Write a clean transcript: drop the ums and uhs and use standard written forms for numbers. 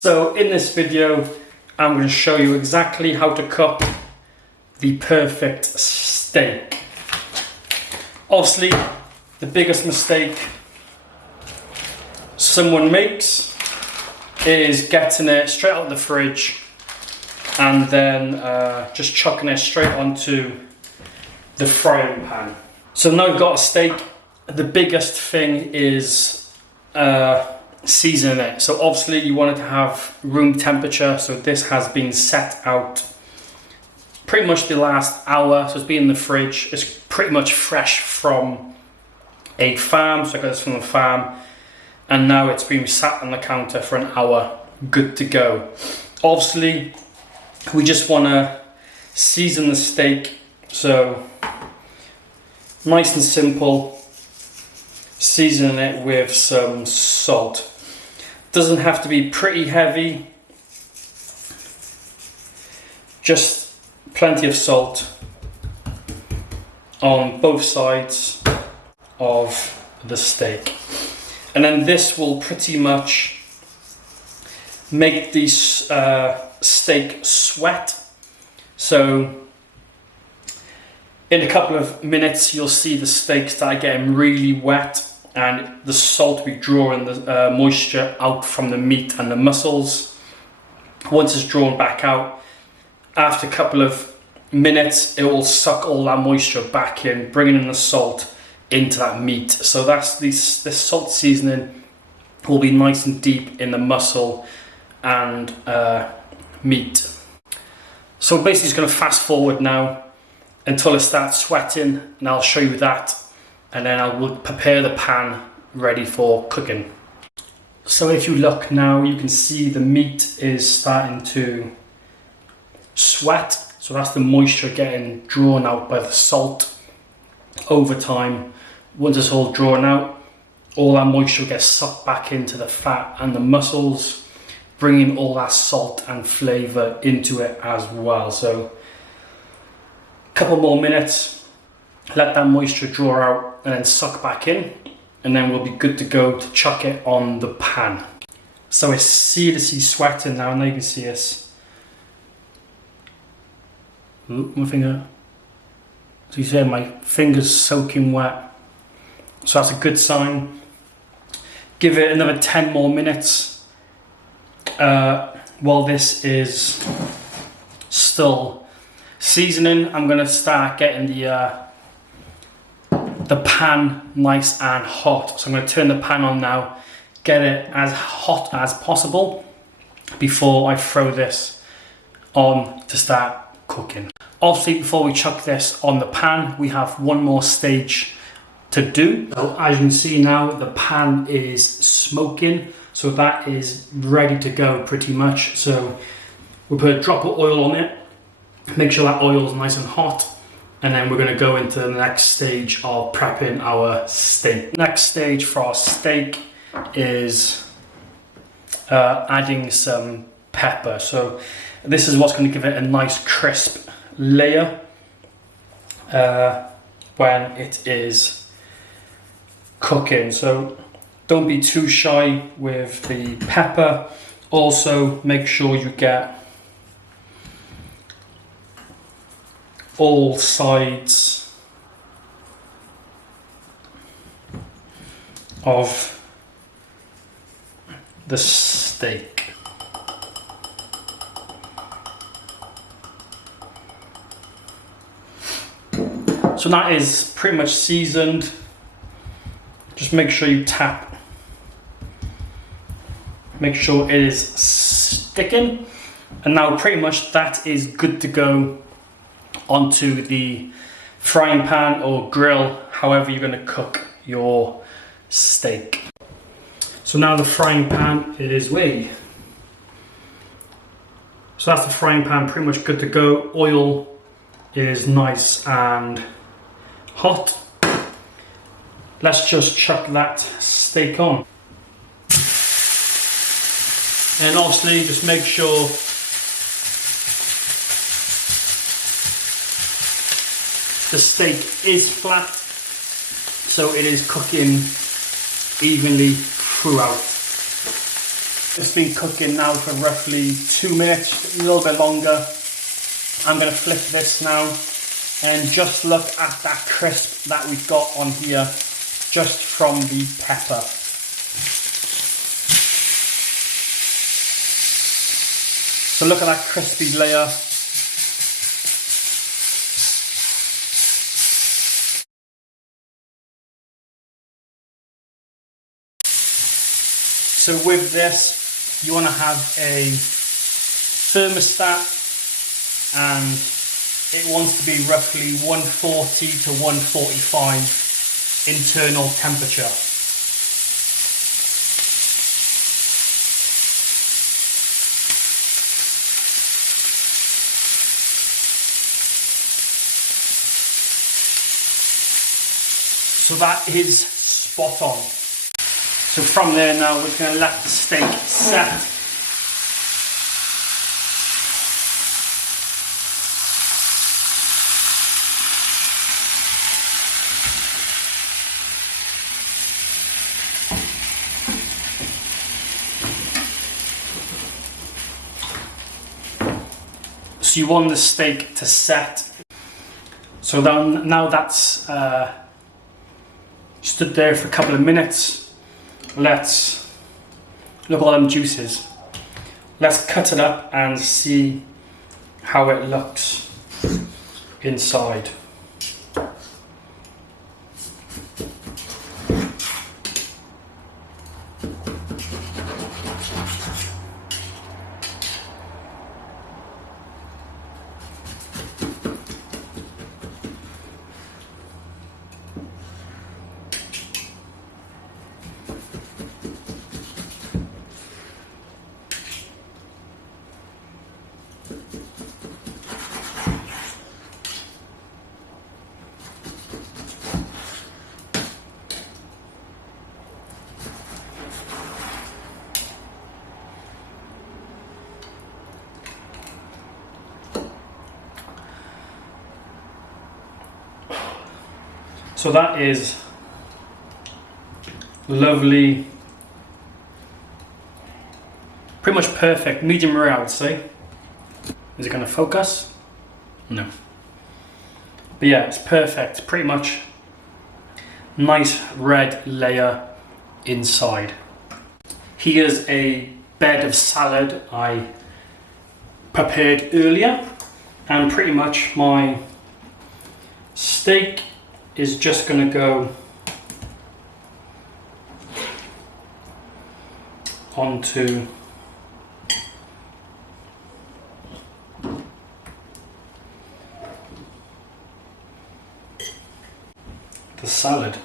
So in this video, I'm going to show you exactly how to cook the perfect steak. Obviously, the biggest mistake someone makes is getting it straight out of the fridge and then just chucking it straight onto the frying pan. So now I've got a steak. The biggest thing is seasoning it. So obviously you want it to have room temperature, so this has been set out pretty much the last hour, so it's been in the fridge. It's pretty much fresh from a farm, so I got this from the farm, and now it's been sat on the counter for an hour, good to go. Obviously we just want to season the steak, so nice and simple. Season it with some salt. Doesn't have to be pretty heavy, just plenty of salt on both sides of the steak, and then this will pretty much make the steak sweat. So in a couple of minutes you'll see the steak start getting really wet and the salt will be drawing the moisture out from the meat and the muscles. Once it's drawn back out, after a couple of minutes it will suck all that moisture back in, bringing in the salt into that meat. So that's this salt seasoning will be nice and deep in the muscle and meat. So basically just going to fast forward now until it starts sweating, and I'll show you that, and then I will prepare the pan ready for cooking. So if you look now, you can see the meat is starting to sweat, so that's the moisture getting drawn out by the salt over time. Once it's all drawn out, all that moisture gets sucked back into the fat and the muscles, bringing all that salt and flavour into it as well. So couple more minutes, let that moisture draw out and then suck back in, and then we'll be good to go to chuck it on the pan. So it's seriously sweating now, and now you can see us. Ooh, my finger. So you see my finger's soaking wet. So that's a good sign. Give it another 10 more minutes while this is still seasoning. I'm going to start getting the pan nice and hot. So I'm going to turn the pan on now, get it as hot as possible before I throw this on to start cooking. Obviously before we chuck this on the pan, we have one more stage to do. So as you can see now, the pan is smoking, so that is ready to go pretty much. So we'll put a drop of oil on it. Make sure that oil is nice and hot, and then we're going to go into the next stage of prepping our steak. Next stage for our steak is adding some pepper. So this is what's going to give it a nice crisp layer when it is cooking. So don't be too shy with the pepper. Also make sure you get all sides of the steak. So that is pretty much seasoned. Just make sure you tap. Make sure it is sticking. And now pretty much that is good to go onto the frying pan or grill, however you're going to cook your steak. So now the frying pan is ready. So that's the frying pan pretty much good to go. Oil is nice and hot. Let's just chuck that steak on. And obviously just make sure the steak is flat, so it is cooking evenly throughout. It's been cooking now for roughly 2 minutes, a little bit longer. I'm going to flip this now and just look at that crisp that we've got on here just from the pepper. So look at that crispy layer. So with this, you want to have a thermostat, and it wants to be roughly 140 to 145 internal temperature. So that is spot on. So from there now, we're going to let the steak set. So you want the steak to set. So then, now that's stood there for a couple of minutes. Let's look at all them juices. Let's cut it up and see how it looks inside. So that is lovely, pretty much perfect, medium rare I would say. Is it going to focus? No. But yeah, it's perfect, pretty much nice red layer inside. Here's a bed of salad I prepared earlier, and pretty much my steak is just going to go onto the salad.